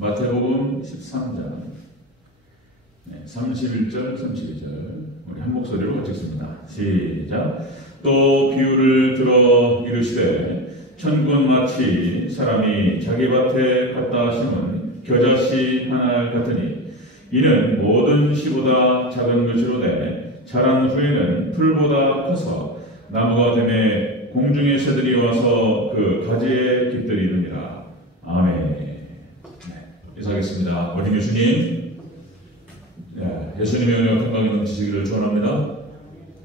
마태복음 13장 31절, 32절 우리 한 목소리로 같이 읽습니다. 시작. 또 비유를 들어 이르시되 천국은 마치 사람이 자기 밭에 갖다 심은 겨자씨 하나 같으니 이는 모든 씨보다 작은 것이로되 자란 후에는 풀보다 커서 나무가 되매 공중의 새들이 와서 그 가지에 깃들이느니라. 아멘. 인사하겠습니다. 어린 예수님, 예수님의 은혜와 평강이 넘치시기를 축원합니다.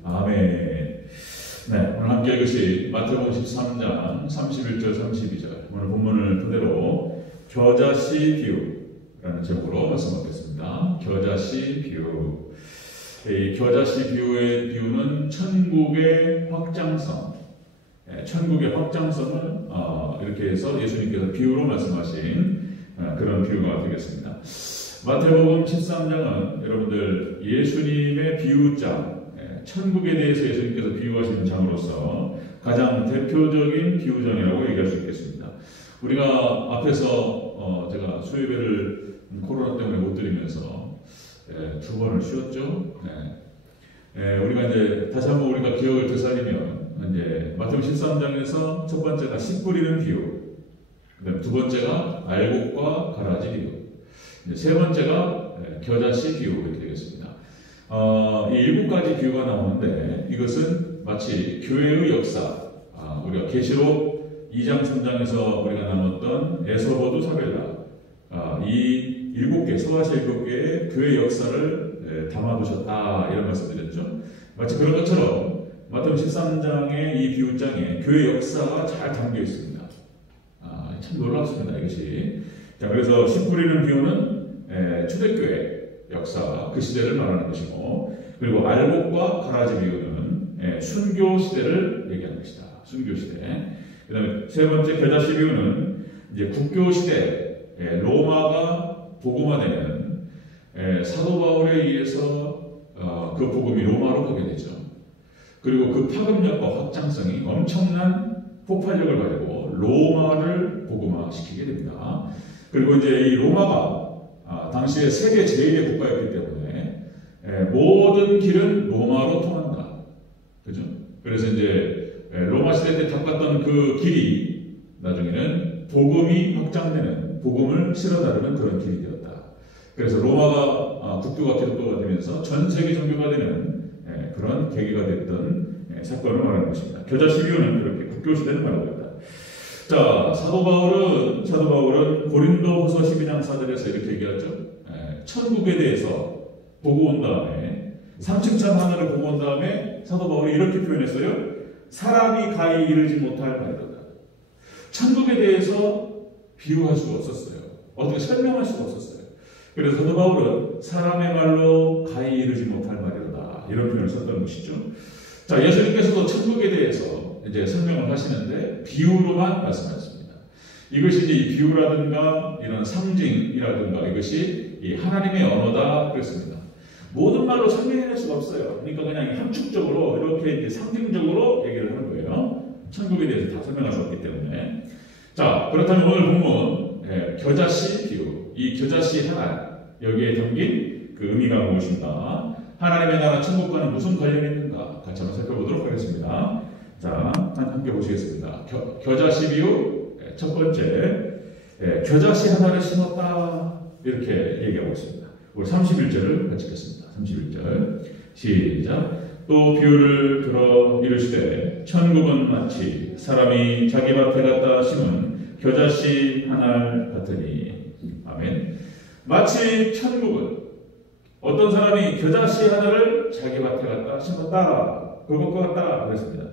아멘. 오늘 함께 읽으실 마태복음 13장 31절 32절 오늘 본문을 토대로 겨자씨 비유라는 제목으로 말씀하겠습니다. 겨자씨 비유. 이 겨자씨 비유의 비유는 천국의 확장성, 천국의 확장성을 이렇게 해서 예수님께서 비유로 말씀하신 그런 비유가 되겠습니다. 마태복음 13장은 여러분들 예수님의 비유장, 천국에 대해서 예수님께서 비유하시는 장으로서 가장 대표적인 비유장이라고 얘기할 수 있겠습니다. 우리가 앞에서 제가 수요예배를 코로나 때문에 못 드리면서 두 번을 쉬었죠. 우리가 이제 다시 한번 우리가 기억을 되살리면 이제 마태복음 13장에서 첫 번째가 씨 뿌리는 비유, 그다음 두 번째가 알곡과 가라지 비유, 세 번째가 겨자씨 비유 이렇게 되겠습니다. 이 7가지 비유가 나오는데 이것은 마치 교회의 역사, 우리가 계시록 2장 3장에서 우리가 나눴던 에서버두 사벨라, 이 7개, 서가시 7개의 교회 역사를 담아두셨다 이런 말씀드렸죠. 마치 그런 것처럼 마태복음 13장의 이 비유장에 교회 역사가 잘 담겨 있습니다. 참 놀랍습니다, 이것이. 자, 그래서 씨 뿌리는 비유는 초대교회 역사, 그 시대를 말하는 것이고, 그리고 알곡과 가라지 비유는 순교 시대를 얘기하는 것이다. 순교 시대. 그 다음에 세 번째 겨자씨 비유는 이제 국교 시대, 로마가 복음화되는 사도 바울에 의해서 그 복음이 로마로 가게 되죠. 그리고 그 파급력과 확장성이 엄청난 폭발력을 가지고 로마를 복음화시키게 됩니다. 그리고 이제 이 로마가 당시에 세계 제1의 국가였기 때문에 모든 길은 로마로 통한다. 그죠? 그래서 이제 로마 시대 때 닦았던 그 길이 나중에는 복음이 확장되는, 복음을 실어나르는 그런 길이 되었다. 그래서 로마가 국교가 기독교가 되면서 전 세계 종교가 되는 그런 계기가 됐던 사건을 말하는 것입니다. 겨자씨 비유는 그렇게 국교 시대를 말하고 있다. 자, 사도 바울은 고린도후서 12장 4절에서 이렇게 얘기하죠. 천국에 대해서 보고 온 다음에 3층 하늘을 보고 온 다음에 사도 바울이 이렇게 표현했어요. 사람이 가히 이르지 못할 바이로다. 천국에 대해서 비유할 수가 없었어요. 어떻게 설명할 수가 없었어요. 그래서 사도 바울은 사람의 말로 가히 이르지 못할 바이로다. 이런 표현을 썼던 것이죠. 자, 예수님께서도 천국에 대해서 이제 설명을 하시는데 비유로만 말씀하셨습니다. 이것이 이제 이 비유라든가 이런 상징이라든가 이것이 이 하나님의 언어다 그랬습니다. 모든 말로 설명해낼 수가 없어요. 그러니까 그냥 함축적으로 이렇게 이제 상징적으로 얘기를 하는 거예요. 천국에 대해서 다 설명할 수 없기 때문에. 자, 그렇다면 오늘 본문 겨자씨 비유, 이 겨자씨 하나 여기에 담긴 그 의미가 무엇인가? 하나님의 나라 천국과는 무슨 관련이 있는가? 같이 한번 살펴보도록 하겠습니다. 자, 함께 보시겠습니다. 겨자씨 비유 첫 번째, 겨자씨 하나를 심었다 이렇게 얘기하고 있습니다. 우리 31절을 같이 읽겠습니다. 31절 시작. 또 비유를 들어 이르시되 천국은 마치 사람이 자기 밭에 갖다 심은 겨자씨 하나 같으니. 아멘. 마치 천국은 어떤 사람이 겨자씨 하나를 자기 밭에 갖다 심었다. 그것과 같다 그랬습니다.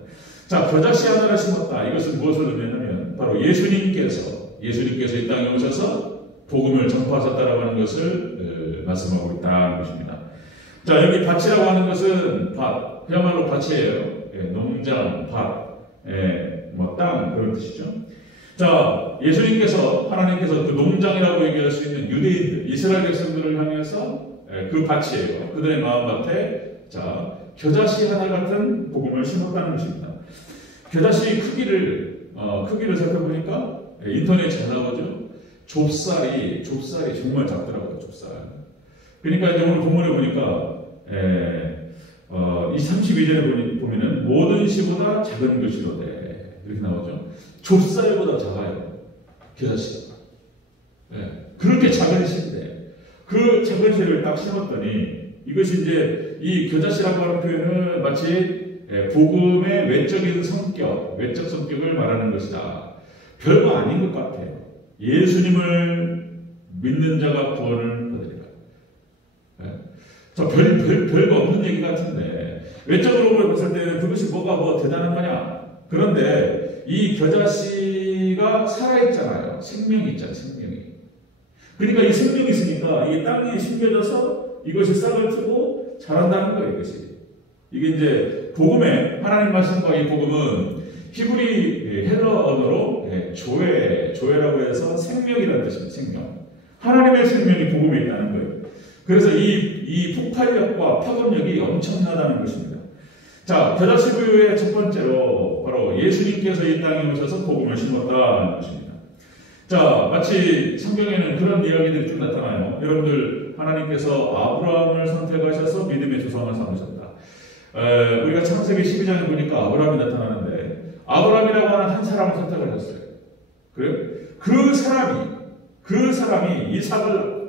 자, 겨자씨 하나를 심었다. 이것은 무엇을 의미하냐면 바로 예수님께서 이 땅에 오셔서 복음을 전파하셨다라고 하는 것을 말씀하고 있다는 것입니다. 자, 여기 밭이라고 하는 것은 밭, 그야말로 밭이에요. 농장, 밭, 땅 그런 뜻이죠. 자, 하나님께서 그 농장이라고 얘기할 수 있는 유대인들, 이스라엘 백성들을 향해서 그 밭이에요. 그들의 마음밭에 자, 겨자씨 하나 같은 복음을 심었다는 것입니다. 겨자씨 크기를 살펴보니까 인터넷에 잘 나오죠. 좁쌀이 정말 작더라고요. 좁쌀. 그러니까 이제 오늘 본문에 보니까 이 32절에 보면은 모든 시보다 작은 것이로되 이렇게 나오죠. 좁쌀보다 작아요. 겨자씨가. 그렇게 작은 씨인데 그 작은 씨를 딱 심었더니 이것이 이제 이 겨자씨라고 하는 표현은 마치 복음의 외적인 성격, 외적 성격을 말하는 것이다. 별거 아닌 것 같아요. 예수님을 믿는 자가 구원을 받으리라. 별거 없는 얘기 같은데 외적으로 봤을 때는 그것이 뭐가 대단한 거냐? 그런데 이 겨자씨가 살아있잖아요. 생명이 있잖아요. 생명이. 그러니까 이 생명이 있으니까 이 땅에 심겨져서 이것이 싹을 트고 자란다는 거예요. 이게 이제 복음의 하나님 말씀과 이 복음은 히브리 헬러 언어로 조에라고 해서 생명이라는 뜻입니다. 생명. 하나님의 생명이 복음에 있다는 거예요. 그래서 이 폭발력과 파급력이 엄청나다는 것입니다. 자, 겨자씨 부유의 첫 번째로 바로 예수님께서 이 땅에 오셔서 복음을 심었다는 것입니다. 자, 마치 성경에는 그런 이야기들이 좀 나타나요. 여러분들 하나님께서 아브라함을 선택하셔서 믿음의 조상을 삼으셨다. 우리가 창세기 12장에 보니까 아브라함이 나타나는데 아브라함이라고 하는 한 사람을 선택하셨어요. 그래요? 그 사람이 이삭을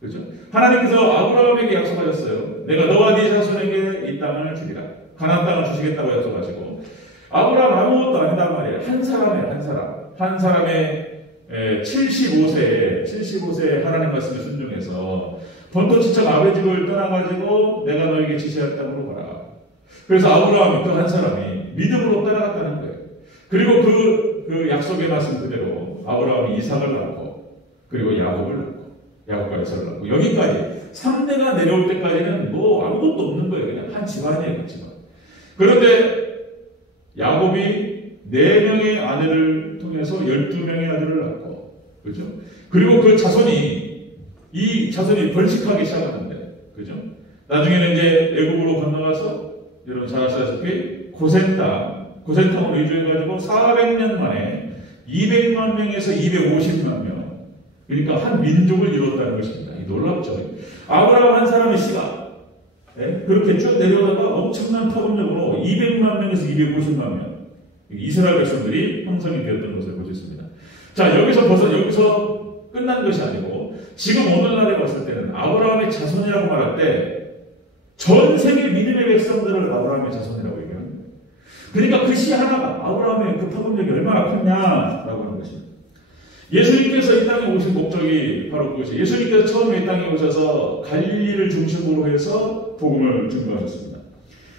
그렇죠? 하나님께서 아브라함에게 약속하셨어요. 내가 너와 네 자손에게 이 땅을 주리라. 가나안 땅을 주시겠다고 약속하시고 아브라함 아무것도 아니단 말이에요. 한 사람의 75세에 하나님 말씀에 순종해서 번토지척 아베집을 떠나가지고 내가 너에게 지시할 땅으로 가라. 그래서 아브라함이 그 한 사람이 믿음으로 따라갔다는 거예요. 그리고 그 약속의 말씀 그대로 아브라함이 이삭을 낳고 그리고 야곱을 낳고 야곱과 에서를 낳고 여기까지 3대가 내려올 때까지는 뭐 아무것도 없는 거예요. 그냥 한 집안이에요. 그 집안. 그런데 야곱이 4명의 아내를 통해서 12명의 아들을 낳고 그죠? 그리고 그 자손이 번식하기 시작하는데 그죠? 나중에는 이제 애굽으로 건너가서 여러분 잘 아시다시피 고센땅으로 이주해가지고 400년 만에 200만 명에서 250만 명 그러니까 한 민족을 이뤘다는 것입니다. 놀랍죠? 아브라함 한 사람의 씨가 그렇게 쭉 내려오다가 엄청난 파급력으로 200만 명에서 250만 명 이스라엘 백성들이 형성이 되었던 것을 볼 수 있습니다. 자, 여기서 끝난 것이 아니고 지금 오늘날에 봤을 때는 아브라함의 자손이라고 말할 때 전 세계 믿음의 백성들을 아브라함의 자손이라고 얘기합니다. 그러니까 그 씨 하나가 아브라함의 그 파급력이 얼마나 컸냐라고 하는 것입니다. 예수님께서 이 땅에 오신 목적이 바로 그것이 예수님께서 처음에 이 땅에 오셔서 갈릴리를 중심으로 해서 복음을 증거하셨습니다.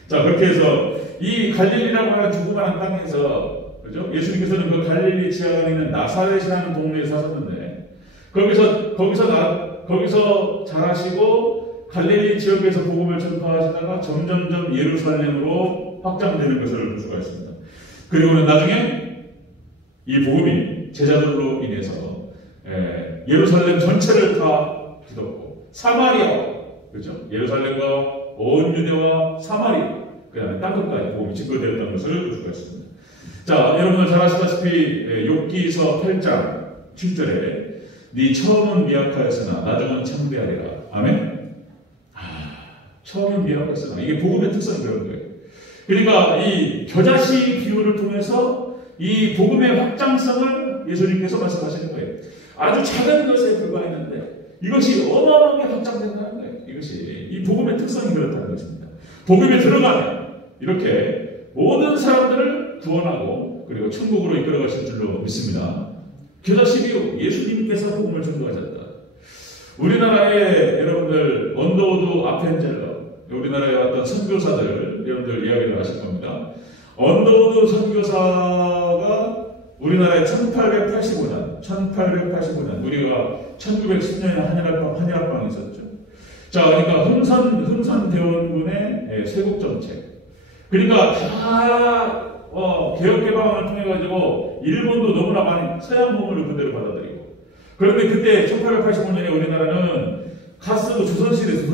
자, 그렇게 해서 이 갈릴리라고 하는 조그마한 땅에서 그죠? 예수님께서는 그 갈릴리 지하에 있는 나사렛이라는 동네에 사셨는데 거기서 자라시고 갈릴리 지역에서 복음을 전파하시다가 점점점 예루살렘으로 확장되는 것을 볼 수가 있습니다. 그리고는 나중에 이 복음이 제자들로 인해서 예루살렘 전체를 다 뒤덮고 사마리아 그렇죠? 예루살렘과 온 유대와 사마리아 그 다음에 땅끝까지 복음이 증거되었다는 것을 볼 수가 있습니다. 자, 여러분들 잘 아시다시피 욥기서 8장 7절에 네 처음은 미약하였으나 나중은 창대하리라. 아멘? 처음은 미약하였으나 이게 복음의 특성이 그런 거예요. 그러니까 이 겨자씨 비유를 통해서 이 복음의 확장성을 예수님께서 말씀하시는 거예요. 아주 작은 것에 불과했는데 이것이 어마어마하게 확장된다는 거예요. 이것이 이 복음의 특성이 그렇다는 것입니다. 복음에 들어가면 이렇게 모든 사람들을 구원하고 그리고 천국으로 이끌어가실 줄로 믿습니다. 겨자씨 비유, 예수님께서 복음을 전도하셨다. 우리나라의 여러분들 언더우드 아펜젤러 우리나라에 왔던 선교사들 여러분들 이야기를 하실 겁니다. 언더우드 선교사가 우리나라에 1885년 우리가 1910년에 한일합방이 있었죠. 자, 그러니까 흥선대원군의 세국정책 그러니까 다 개혁개방을 통해 가지고 일본도 너무나 많이 서양 문물을 그대로 받아들이고 그런데 그때 1885년에 우리나라는 가스도 조선시대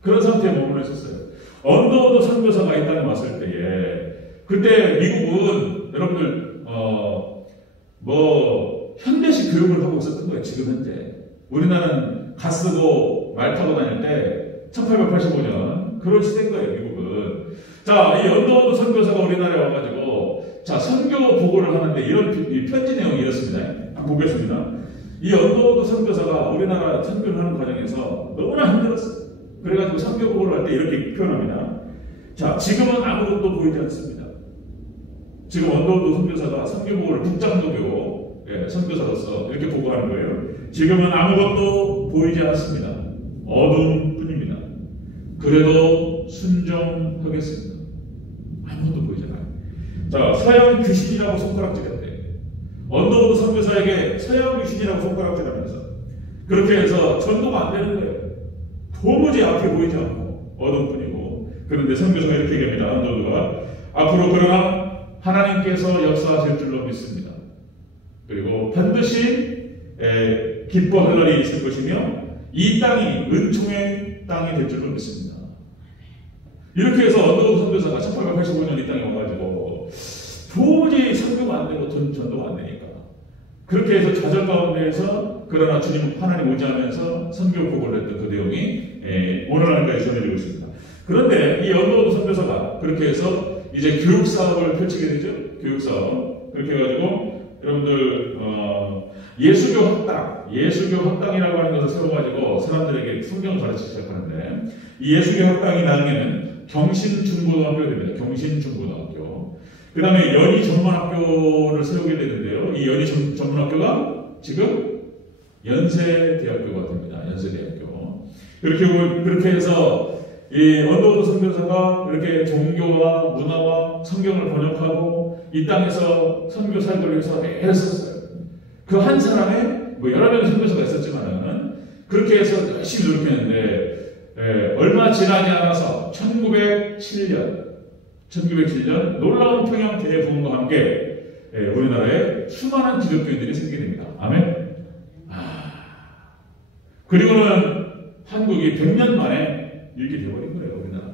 그런 상태에 머물러 있었어요. 언더우드 선교사가 이 땅에 왔을 때에 그때 미국은 여러분들 현대식 똑같이 교육을 하고 있었던 거예요. 지금 현재 우리나라는 가 쓰고 말 타고 다닐 때 1885년 그런 시대인 거예요. 미국은. 자, 이 언더우드 선교사가 우리나라에 와가지고 자 선교 보고를 하는데 이 편지 내용이 이렇습니다. 보겠습니다. 이 언더우드 선교사가 우리나라 선교를 하는 과정에서 너무나 힘들었어요. 그래가지고 선교 보고를 할 때 이렇게 표현합니다. 자, 지금은 아무것도 보이지 않습니다. 지금 언더우드 선교사가 선교 보고를 국장도교 선교사로서 이렇게 보고하는 거예요. 지금은 아무것도 보이지 않습니다. 어두운 뿐입니다. 그래도 순종하겠습니다. 아무것도 보이지 않아요. 자, 서양 귀신이라고 손가락질했대요. 언더우드 선교사에게 서양 귀신이라고 손가락질하면서 그렇게 해서 전도가 안 되는 거예요. 도무지 앞에 보이지 않고 어두운 뿐이고. 그런데 선교사가 이렇게 얘기합니다. 언더우드가 앞으로 그러나 하나님께서 역사하실 줄로 믿습니다. 그리고 반드시 기뻐할 날이 있을 것이며 이 땅이 은총의 땅이 될 줄로 믿습니다. 이렇게 해서 언더우드 선교사가 1885년 이 땅에 와가지고 도저히 선교가 안 되고 전도가 안 되니까 그렇게 해서 좌절 가운데에서 그러나 주님 하나님 의지하면서 선교 보고를 했던 그 내용이 오늘날까지 전해지고 있습니다. 그런데 이 언더우드 선교사가 그렇게 해서 이제 교육 사업을 펼치게 되죠. 교육 사업. 그렇게 해가지고 여러분들 예수교 학당이라고 하는 것을 세워가지고 사람들에게 성경을 가르치기 시작하는데 이 예수교 학당이 나중에는 경신중고등학교가 됩니다. 경신중고등학교. 그 다음에 연희전문학교를 세우게 되는데요. 이 연희전문학교가 지금 연세대학교가 됩니다. 연세대학교. 그렇게 해서 이 언더우드 선교사가 이렇게 종교와 문화와 성경을 번역하고 이 땅에서 선교 사역을 위해서 애썼어요. 그 한 사람의 여러 명의 선교사가 있었지만은 그렇게 해서 열심히 노력했는데 얼마 지나지 않아서 1907년 놀라운 평양 대부흥과 함께 우리나라에 수많은 기독교인들이 생기게 됩니다. 아멘. 그리고는 한국이 100년 만에 이렇게 되어버린 거예요. 우리나라.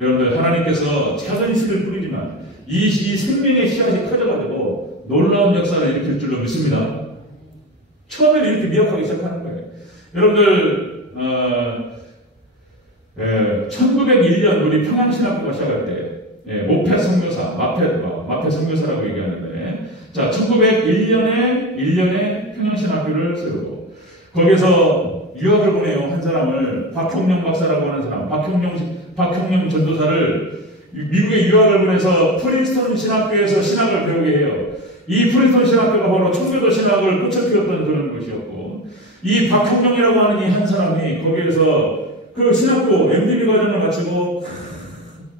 여러분들 하나님께서 작은 씨를 뿌리지만 이 생명의 씨앗이 커져가지고 놀라운 역사를 일으킬 줄로 믿습니다. 처음에는 이렇게 미약하기 시작하는 거예요. 여러분들 1901년 우리 평양신학교가 시작할 때 모패 선교사, 마패 선교사라고 얘기하는데 자 1901년에 1년에 평양신학교를 세우고 거기서 유학을 보내요. 한 사람을 박형령 박사라고 하는 사람, 박형령 전도사를 미국에 유학을 보내서 프린스턴 신학교에서 신학을 배우게 해요. 이 프린스턴 신학교가 바로 청교도 신학을 꽃을 피웠던 그런 곳이었고 이 박형령이라고 하는 이 한 사람이 거기에서 그 신학교 MBB 과정을 마치고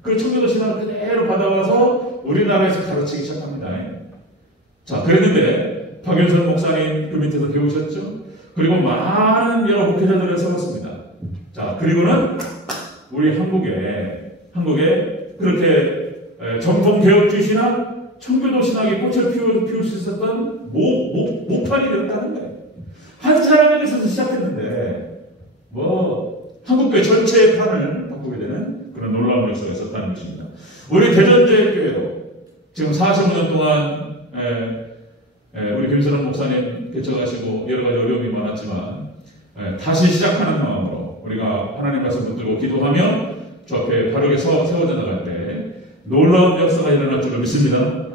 그 청교도 신학을 그대로 받아와서 우리나라에서 가르치기 시작합니다. 자, 그랬는데 박연선 목사님 그 밑에서 배우셨죠? 그리고 많은 여러 목회자들을 세웠습니다. 자, 그리고는 우리 한국에 그렇게 전통개혁주의 신학, 청교도 신학의 꽃을 피울 수 있었던 모판이 되었다는 거예요. 한 사람에게서 시작했는데 한국교회 전체의 판을 바꾸게 되는 그런 놀라운 역사가 있었다는 것입니다. 우리 대전제일교회도 지금 45년 동안 우리 김선원 목사님 개척하시고 여러 가지 어려움이 많았지만 다시 시작하는 마음으로 우리가 하나님 말씀 붙들고 기도하며 주 앞에 바르게 세워져 나갈 때 놀라운 역사가 일어날 줄로 믿습니다.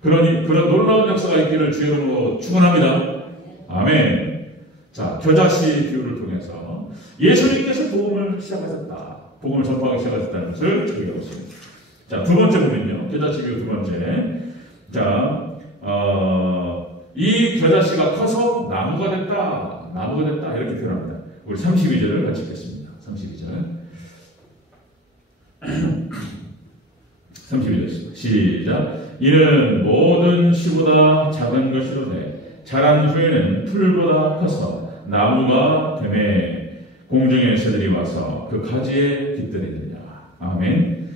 그런 놀라운 역사가 있기를 주의 이름으로 축원합니다. 아멘. 자, 겨자씨 비유를 통해서 예수님께서 복음을 시작하셨다. 복음을 전파하기 시작하셨다는 것을 주의하고 있습니다. 자, 두 번째 보면요. 겨자씨 비유 두 번째. 자, 이 겨자씨가 커서 나무가 됐다. 이렇게 표현합니다. 우리 32절을 같이 읽겠습니다. 32절 시작. 이는 모든 씨보다 작은 것이로되 자란 후에는 풀보다 커서 나무가 되매 공중의 새들이 와서 그 가지에 깃들이느니라. 아멘.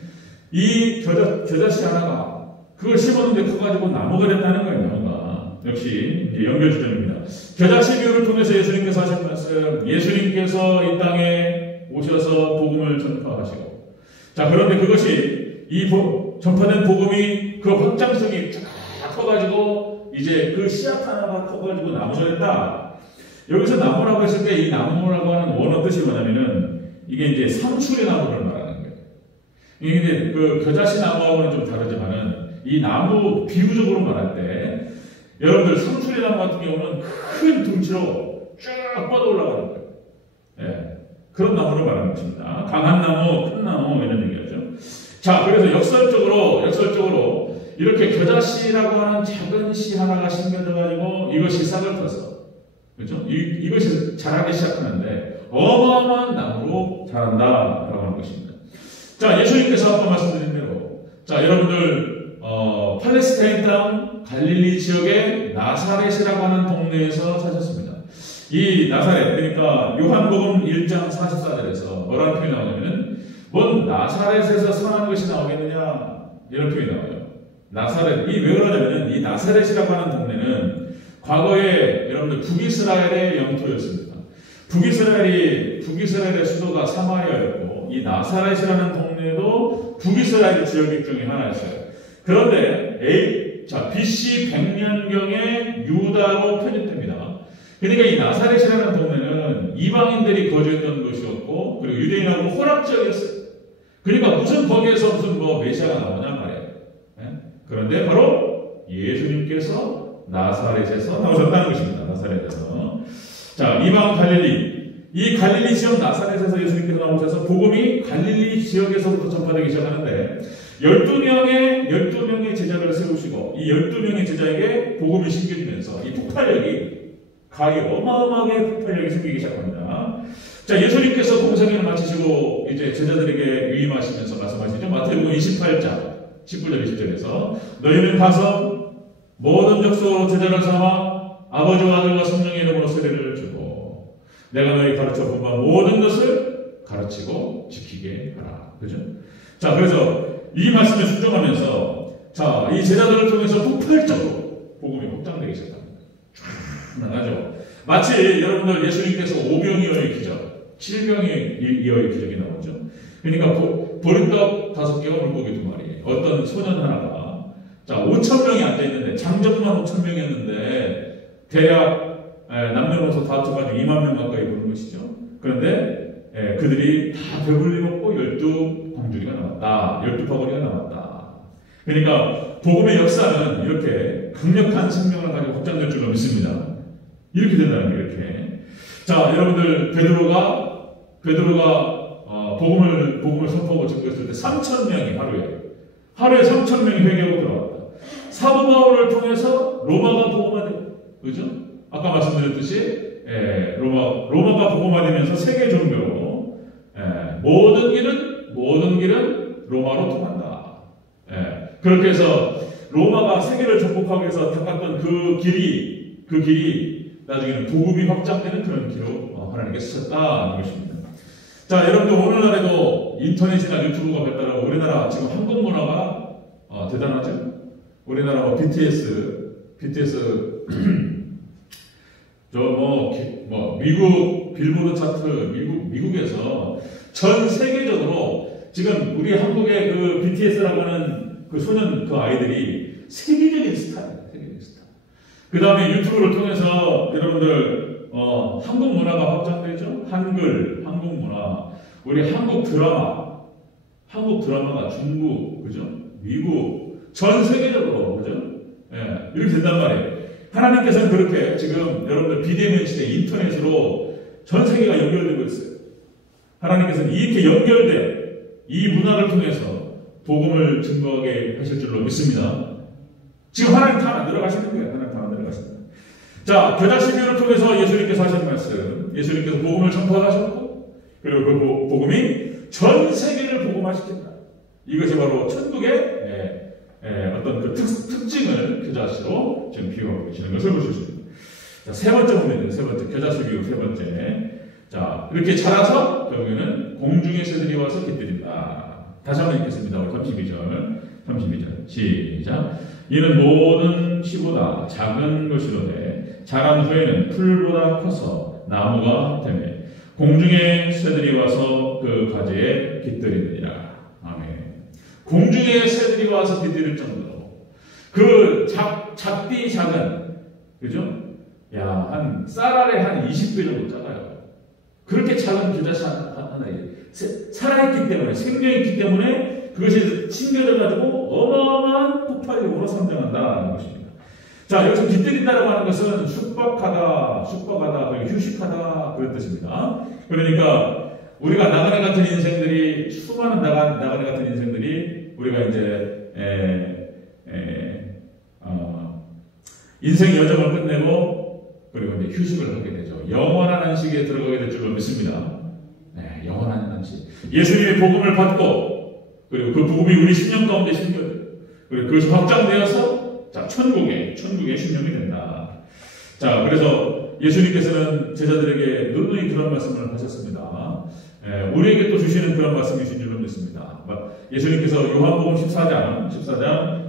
이 겨자씨 하나가 그걸 심었는데 커가지고 나무가 됐다는 거예요. 나무가. 역시 이제 연결주점입니다. 겨자씨 비유를 통해서 예수님께서 하신 말씀, 예수님께서 이 땅에 오셔서 복음을 전파하시고, 자, 그런데 그것이 전파된 복음이 그 확장성이 쫙 커가지고 이제 그 씨앗 하나가 커가지고 나무가 됐다. 여기서 나무라고 했을 때 이 나무라고 하는 원어 뜻이 뭐냐면은 이게 이제 상추의 나무를 말하는 거예요. 이게 이제 그 겨자씨 나무하고는 좀 다르지만은 이 나무 비유적으로 말할 때 여러분들 상추의 나무 같은 경우는 큰 둥치로 쫙 뻗어 올라가는 거예요. 예, 그런 나무를 말하는 것입니다. 강한 나무, 큰 나무 이런 얘기하죠. 자, 그래서 역설적으로 이렇게 겨자씨라고 하는 작은 씨 하나가 심겨져 가지고 이것이 싹을 펴서 그렇죠? 이것이 자라기 시작하는데 어마어마한 나무로 자란다라고 하는 것입니다. 자, 예수님께서 아까 말씀드린 대로 자, 여러분들 팔레스타인 땅 갈릴리 지역의 나사렛이라고 하는 동네에서 사셨습니다. 이 나사렛, 그러니까 요한복음 1장 44절에서 뭐라는 표현이 나오냐면은 뭔 나사렛에서 선한 것이 나오겠느냐 이런 표현이 나와요. 나사렛, 이 왜 그러냐면은 이 나사렛이라고 하는 동네는 과거에 여러분들 북이스라엘의 영토였습니다. 북이스라엘의 수도가 사마리아였고 이 나사렛이라는 동네도 북이스라엘 지역 중에 하나였어요. 그런데 BC 100년경에 유다로 편입됩니다. 그러니까 이 나사렛이라는 동네는 이방인들이 거주했던 곳이었고 그리고 유대인하고 혼합 지역이었어요. 그러니까 무슨 거기에서 무슨 메시아가 나오냐 말이에요. 네? 그런데 바로 예수님께서 나사렛에서 나오셨다는 것입니다. 나사렛에서. 자, 이방 갈릴리. 이 갈릴리 지역 나사렛에서 예수님께서 나오셔서 복음이 갈릴리 지역에서부터 전파되기 시작하는데 12명의 제자를 세우시고 이 12명의 제자에게 복음이 심겨지면서 이 폭발력이 어마어마하게 폭발력이 생기기 시작합니다. 자, 예수님께서 공생애를 마치시고 이제 제자들에게 위임하시면서 말씀하시죠. 마태복음 28장 19절 20절에서 너희는 가서 모든 족속으로 제자를 삼아 아버지와 아들과 성령의 이름으로 세례를 주고 내가 너희 가르쳐 본 바 모든 것을 가르치고 지키게 하라. 그죠? 자, 그래서 이 말씀에 순종하면서 자, 이 제자들을 통해서 폭발적으로 복음이 확장되기 시작합니다. 쫙 나가죠. 마치 여러분들 예수님께서 5병이어의 기적, 7병이어의 기적이 나오죠. 그러니까 보리떡 5개와 물고기 2마리, 어떤 소년 하나가 자, 5,000명이 앉아있는데, 장정만 5,000명이었는데, 대략, 남녀노소 다 합쳐가지고 2만 명 가까이 보는 것이죠. 그런데, 그들이 다 배불리 먹고 12공주리가 나왔다. 12바구니가 나왔다. 그러니까, 복음의 역사는 이렇게 강력한 생명을 가지고 확장될 줄로 믿습니다. 이렇게 된다는 거예요, 이렇게. 자, 여러분들, 베드로가, 복음을 선포하고 증거했을 때 3,000명이 하루에 3,000명이 회개하고 들어왔다. 사도 바울을 통해서 로마가 복음화돼요. 그죠? 아까 말씀드렸듯이 로마가 복음화되면서 세계 종교로 모든 길은 로마로 통한다. 그렇게 해서 로마가 세계를 정복하기 위해서 닦았던 그 길이 나중에는 복음이 확장되는 그런 길로 하나님께 쓰셨다는 것입니다. 자, 여러분들 오늘날에도 인터넷이나 유튜브가 발달하고 우리나라 지금 한국 문화가 대단하죠. 우리나라 BTS 미국 빌보드 차트 미국에서 전 세계적으로 지금 우리 한국의 그 BTS라고 하는 그 소년 그 아이들이 세계적인 스타예요. 세계적인 스타. 그 다음에 유튜브를 통해서 여러분들 한국 문화가 확장되죠. 한국 문화, 우리 한국 드라마가 중국, 그죠? 미국, 전 세계적으로, 그죠? 이렇게 된단 말이에요. 하나님께서는 그렇게 지금 여러분들 비대면 시대 인터넷으로 전 세계가 연결되고 있어요. 하나님께서는 이렇게 연결된 이 문화를 통해서 복음을 증거하게 하실 줄로 믿습니다. 지금 하나님 다 만들어 가시는 거예요. 하나님 다 만들어 가시는 거예요. 자, 겨자씨비유를 통해서 예수님께서 하신 말씀, 예수님께서 복음을 전파하셨고, 그리고 그 복음이 전 세계를 복음화시킨다. 이것이 바로 천국의 어떤 그 특징을 겨자씨로 지금 비유하고 계시는 것을 보실 수 있습니다. 자, 세 번째 보면 세 번째 겨자씨 비유 세 번째. 자, 이렇게 자라서 결국에는 공중의 새들이 와서 깃들인다. 다시 한번 읽겠습니다. 32절 시작. 이는 모든 씨보다 작은 것이로되 자란 후에는 풀보다 커서 나무가 되매 공중의 새들이 와서 그 가지에 깃들이느니라. 아멘. 공중의 새들이 와서 깃들일 정도로 그 작디 작은, 그죠? 야, 한 쌀알에 한 20배 정도 작아요. 그렇게 작은 그 자식 하나에 살아있기 때문에, 생명이 있기 때문에 그것이 침겨져가지고 어마어마한 폭발력으로 성장한다는 것입니다. 자, 여기서 깃들인다라고 하는 것은 숙박하다, 그리고 휴식하다 그런 뜻입니다. 그러니까 우리가 나그네 같은 인생들이, 수많은 나그네 같은 인생들이 우리가 이제 인생 여정을 끝내고 그리고 이제 휴식을 하게 되죠. 영원한 안식에 들어가게 될 줄로 믿습니다. 네, 영원한 안식. 예수님의 복음을 받고 그리고 그 복음이 우리 심령 가운데 심겨져. 그리고 그것이 확장되어서 자, 천국의 심령이 된다. 자, 그래서 예수님께서는 제자들에게 누누이 그런 말씀을 하셨습니다. 우리에게 또 주시는 그런 말씀이신 줄로 믿습니다. 예수님께서 요한복음 14장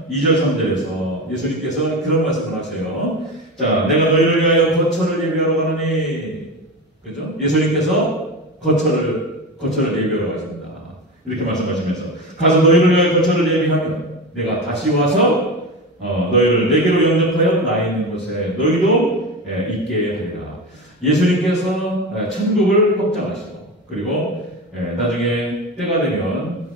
2절 3절에서 예수님께서 그런 말씀을 하세요. 자, 내가 너희를 위하여 거처를 예비하러 가느니, 그죠? 예수님께서 거처를 예비하러 가십니다. 이렇게 말씀하시면서 가서 너희를 위하여 거처를 예비하면 내가 다시 와서 너희를 내게로 영접하여 나 있는 곳에 너희도 있게 하리라. 예수님께서 천국을 확장하시고 그리고 나중에 때가 되면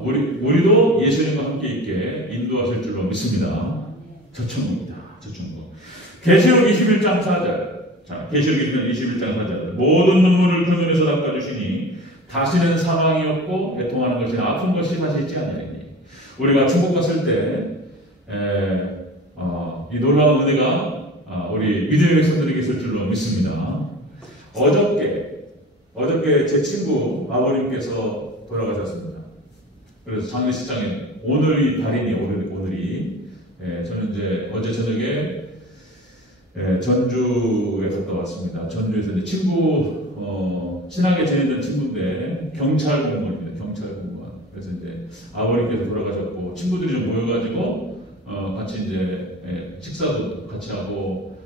우리도 예수님과 함께 있게 인도하실 줄로 믿습니다. 저 천국입니다. 저 천국. 계시록 21장 4절. 자, 계시록 21장 4절. 모든 눈물을 그 눈에서 닦아주시니 다시는 사망이 없고 애통하는 것이 아픈 것이 다시 있지 않으리니. 우리가 천국 갔을 때 이 놀라운 은혜가 우리 믿음의 백성들에게 있을 줄로 믿습니다. 어저께 제 친구 아버님께서 돌아가셨습니다. 그래서 장례식장에 오늘이 달인이에요. 오늘이 저는 이제 어제 저녁에 전주에 갔다 왔습니다. 전주에서 이제 친구 친하게 지내던 친구인데 경찰 공무원입니다. 경찰 공무원. 그래서 이제 아버님께서 돌아가셨고 친구들이 좀 모여가지고 같이 이제 식사도 같이 하고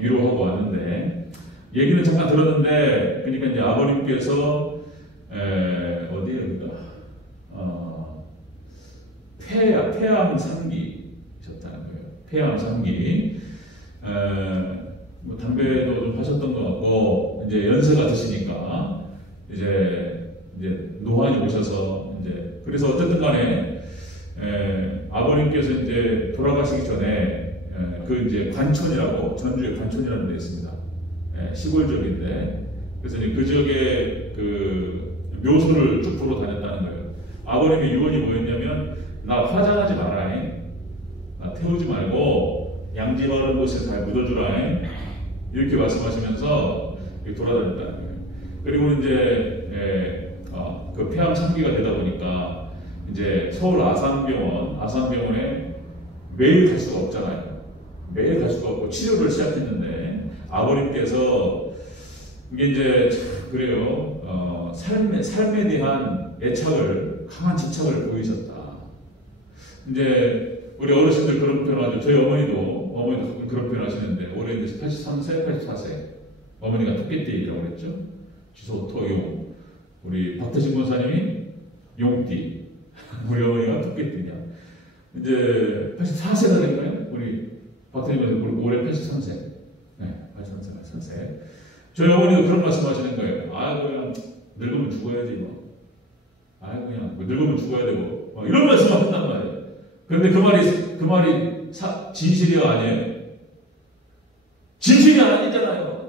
위로하고 왔는데 얘기는 잠깐 들었는데 그러니까 이제 아버님께서 어디에 여기가 폐암 3기셨다는 거예요. 폐암 3기. 뭐 담배도 좀 하셨던 것 같고 이제 연세가 드시니까 이제 노안이 오셔서 이제 그래서 어쨌든 간에 아버님께서 이제 돌아가시기 전에 그 이제 관촌이라고 전주에 관촌이라는 데 있습니다. 시골 지역인데 그래서 이제 그 지역에 그 묘소를 쭉 보러 다녔다는 거예요. 아버님의 유언이 뭐였냐면 나 화장하지 마라. 나 태우지 말고 양지 바른 곳에 잘 묻어주라. 이렇게 말씀하시면서 돌아다녔다는 거예요. 그리고 이제 그 폐암 3기가 되다 보니까 이제 서울 아산병원에 매일 갈 수가 없잖아요. 매일 갈 수가 없고 치료를 시작했는데 아버님께서 이게 이제 그래요. 삶에 대한 강한 집착을 보이셨다. 이제 우리 어르신들 그런 표현하죠. 저희 어머니도 그런 표현 하시는데 올해 이제 83세, 84세 어머니가 토끼띠라고 그랬죠. 지소, 토용. 우리 박태신 권사님이 용띠. 우리 어머니가 토끼띠냐. 이제 84세가 될까요? 우리 박태신 권사님 올해 83세. 네, 83세. 저희 어머니도 그런 말씀 하시는 거예요. 그냥 늙으면 죽어야지 뭐. 그냥 늙으면 죽어야 되고 이런 말씀만 한단 말이에요. 그런데 그 말이 진실이야 아니에요? 진실이 아니잖아요.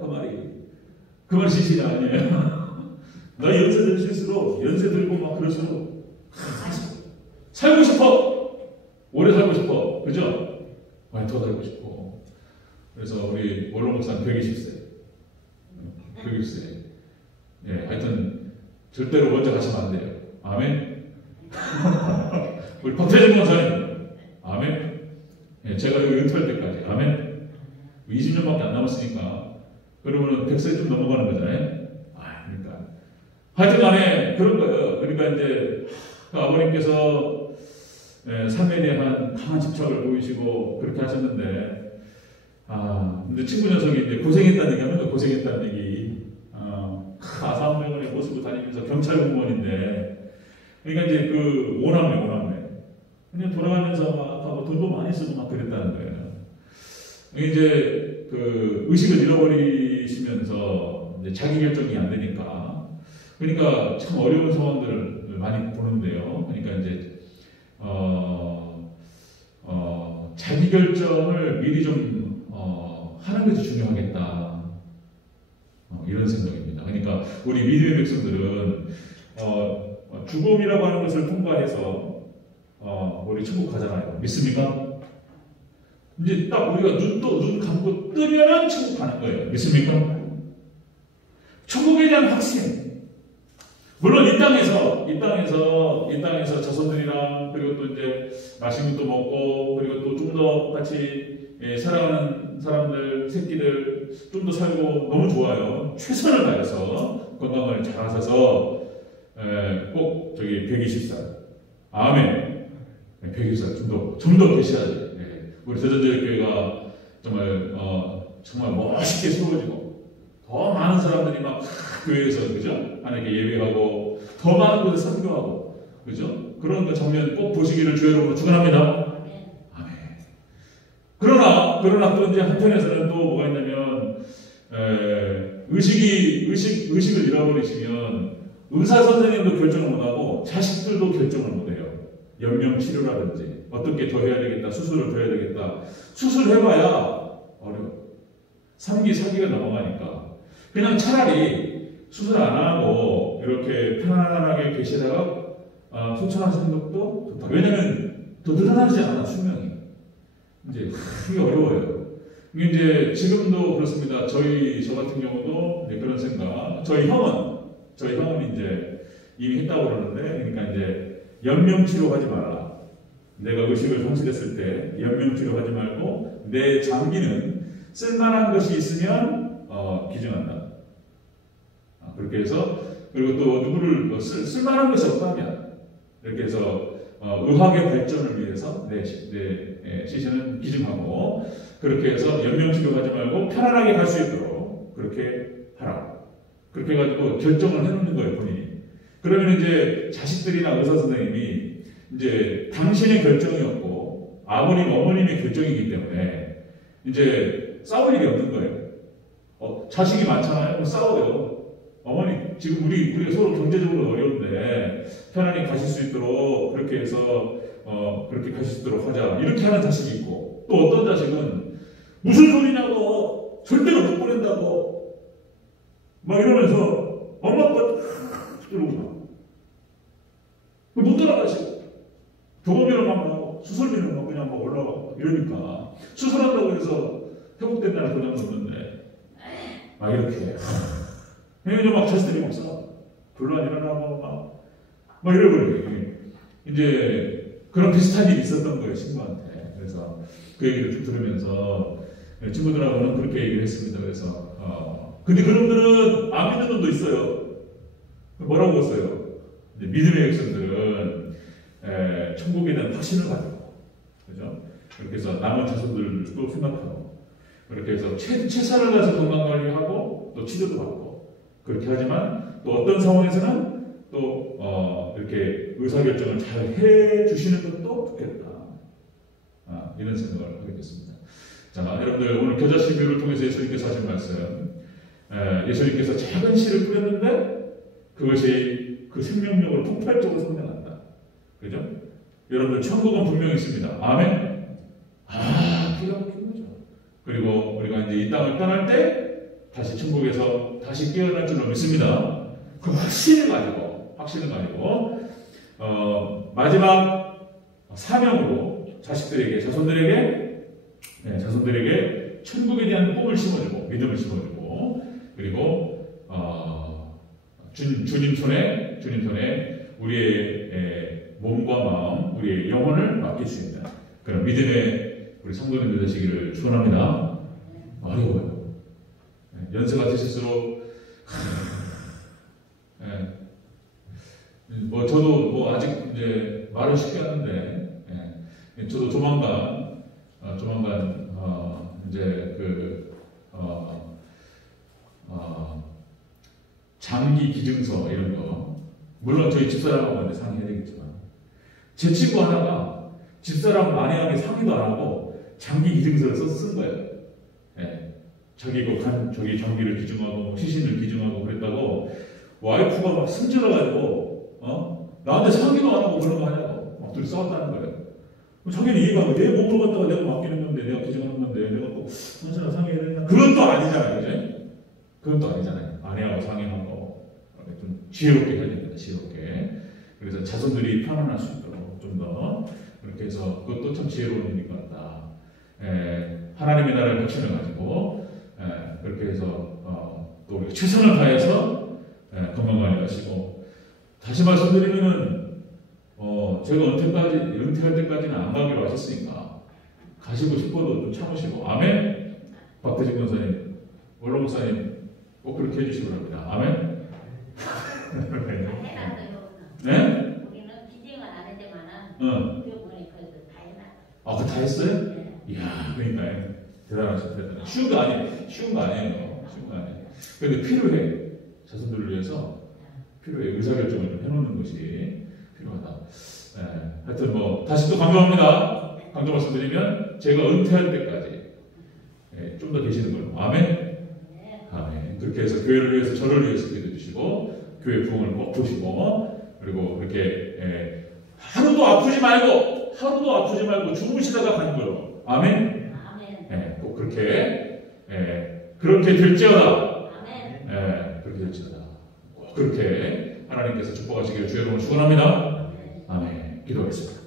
그 말이 진실이 아니에요. 너 연세 들수록 연세 들고 막 그럴수록 살고 싶어. 오래 살고 싶어. 그죠? 많이 더 살고 싶어. 그래서 우리 원로 목사는 120세. 하여튼 절대로 먼저 가시면 안 돼요. 아멘. 우리 박태진 목사님. 아멘. 제가 여기 은퇴할 때까지. 아멘. 20년밖에 안 남았으니까. 그러면은 100세 좀 넘어가는 거잖아요. 그러니까. 하여튼 간에 그런 거예요. 그러니까 이제 아버님께서 삶에 대한 강한 집착을 보이시고 그렇게 하셨는데, 근데 친구 녀석이 이제 고생했다는 얘기 하면 고생했다는 얘기. 아산병원에 모시고 다니면서 경찰 공무원인데, 그러니까 이제 그 오남매. 그냥 돌아가면서 막 하고 돈도 많이 쓰고 막 그랬다는 거예요. 이제 그 의식을 잃어버리시면서 이제 자기 결정이 안 되니까, 그러니까 참 어려운 상황들을 많이 보는데요. 그러니까 이제 자기 결정을 미리 좀 하는 것이 중요하겠다, 이런 생각입니다. 그러니까 우리 믿음의 백성들은 죽음이라고 하는 것을 통과해서 우리 천국 가잖아요. 믿습니까? 이제 딱 우리가 눈 감고 뜨면은 천국 가는 거예요. 믿습니까? 천국에 대한 확신. 물론 이 땅에서 자손들이랑, 그리고 또 이제 맛있는 것도 먹고, 그리고 또 좀 더 같이 사랑하는 사람들, 새끼들 좀 더 살고 너무 좋아요. 최선을 다해서 건강을 잘 하셔서 꼭 저기 120살. 아멘. 120살 좀 더 계셔야죠. 우리 대전제일교회가 정말 멋있게 세워지고, 더 많은 사람들이 막 교회에서, 그죠? 하나님께 예배하고, 더 많은 곳에 선교하고, 그죠? 그런 그 장면 꼭 보시기를 주의 이름으로 축원합니다. 아멘. 그러나 또 이제 한편에서는 또 뭐가 있냐면, 의식을 잃어버리시면 의사 선생님도 결정을 못하고 자식들도 결정을 못해요. 연명 치료라든지 어떻게 더 해야 되겠다, 수술을 더 해야 되겠다. 수술해봐야 어려워. 3기, 4기가 넘어가니까 그냥 차라리 수술 안 하고 이렇게 편안하게 계시다가 소천하시는 것도 좋다. 왜냐면 더 늘어나지 않아, 수명이. 이제 그게 어려워요. 이제 지금도 그렇습니다. 저 같은 경우도 이제 그런 생각. 저희 형은 이제 이미 했다고 그러는데, 그러니까 이제 연명치료하지 마라. 내가 의식을 상실했을 때 연명치료하지 말고 내 장기는 쓸만한 것이 있으면 기증한다. 그렇게 해서, 그리고 또 누구를 쓸만한 것이 없다면 이렇게 해서 의학의 발전을 위해서 내 시신은 기증하고, 그렇게 해서 연명치료하지 말고 편안하게 갈 수 있도록 그렇게 하라. 그렇게 해가지고 결정을 해놓는 거예요, 본인이. 그러면 이제 자식들이나 의사 선생님이 이제 당신의 결정이었고 아버님, 어머님의 결정이기 때문에 이제 싸울 일이 없는 거예요. 자식이 많잖아요. 그럼 싸워요. 어머니, 지금 우리가 서로 경제적으로 어려운데 편안히 가실 수 있도록 그렇게 해서 그렇게 가실 수 있도록 하자. 이렇게 하는 자식이 있고, 또 어떤 자식은 무슨 소리냐고, 절대로 못 보낸다고 막 이러면서 엄마 아빠 이러고 못 돌아가시고, 교보비는 막 나오고 수술비는 막 그냥 막 올라가고 이러니까, 수술한다고 해서 회복된다는 그냥 넣는데 막 이렇게 그냥 막 자식들이 막 싸워, 불만 일어나고 막 이러버려요. 이제 그런 비슷한 일이 있었던 거예요, 친구한테. 그래서 그 얘기를 쭉 들으면서 친구들하고는 그렇게 얘기를 했습니다. 그래서 근데 그놈들은 안 믿는 놈도 있어요. 뭐라고 했어요? 믿음의 백성들은 천국에 대한 확신을 가지고, 그죠? 그렇게 해서 남은 자손들도 생각하고, 그렇게 해서 최선을 다해서 건강관리하고 또 치료도 받고, 그렇게 하지만 또 어떤 상황에서는 또 이렇게 의사결정을 잘 해주시는 것도 좋겠다. 이런 생각을 하게 됐습니다. 자, 여러분들 오늘 겨자씨교를 통해서 예수님께서 하신 말씀, 예수님께서 작은 씨를 뿌렸는데 그것이 그 생명력으로 폭발적으로 성장한다. 그죠? 여러분들 천국은 분명히 있습니다. 아멘? 기가 막힌 거죠. 그리고 우리가 이제 이 땅을 떠날 때 다시 천국에서 다시 깨어날 줄로 믿습니다. 그 확신을 가지고 마지막 사명으로 자식들에게, 자손들에게 천국에 대한 꿈을 심어주고, 믿음을 심어주고, 그리고 주님 손에 우리의 몸과 마음, 우리의 영혼을 맡길 수 있는 그런 믿음의 우리 성도님들 되시기를 축원합니다. 어려워요. 연세가 드실수록 저도 아직 이제 말을 쉽게 하는데, 저도 조만간 이제 장기 기증서 이런 거, 물론 저희 집사람하고 상의해야 되겠지만, 제 친구 하나가 집사람 아내에게 상의도 안 하고 장기 기증서를 써서 쓴 거예요. 예. 자기 저기 장기를 기증하고 시신을 기증하고 그랬다고 와이프가 막 승질나가지고 나한테 상의도 안 하고 그런 거 하냐고 막 둘이 싸웠다는 거예요. 자기는 이해가 안 돼. 내 몸으로 갖다가 내가 맡기는 건데 내가 기증하는 건데 내가 또 한사람 상의해야 된다. 그건 또 아니잖아요. 그죠? 그건 또 아니잖아요. 아내하고 상의하고 좀 지혜롭게 해야 됩니다. 지혜롭게. 그래서 자손들이 편안할 수 있도록 좀 더 그렇게 해서 그것도 참 지혜로운 일인 것 같다. 하나님의 나라의 확신을 가지고 그렇게 해서 또 우리가 최선을 다해서 건강관리 하시고 다시 말씀드리면은 제가 은퇴할 때까지는 안 가기로 하셨으니까 가시고 싶어도 좀 참으시고 아멘. 박대진 권사님, 원로 목사님 꼭 그렇게 해주시기 바랍니다. 아멘. 네? 우리는 기증은 안 했지만은 그 보니 그래도 다 해놨어. 그거 다 했어요? 네. 이야, 그러니까 대단하시다. 쉬운 거 아니에요. 쉬운 거 아니에요. 그런데 필요해. 자손들을 위해서 필요해. 의사결정을 좀 해놓는 것이 필요하다. 하여튼 다시 또 강조합니다. 강조 말씀드리면 제가 은퇴할 때까지 좀 더 계시는 걸로. 아멘. 아멘. 그렇게 해서 교회를 위해서 저를 위해서 기도해 주시고 교회 부흥을 꼭 보시고 그리고 그렇게 하루도 아프지 말고 주무시다가 가는 거예요. 아멘. 아멘. 꼭 그렇게 될지어다. 아멘. 그렇게 될지어다. 꼭 그렇게 하나님께서 축복하시기를 주의 이름으로 축원합니다. 아멘. 기도하겠습니다.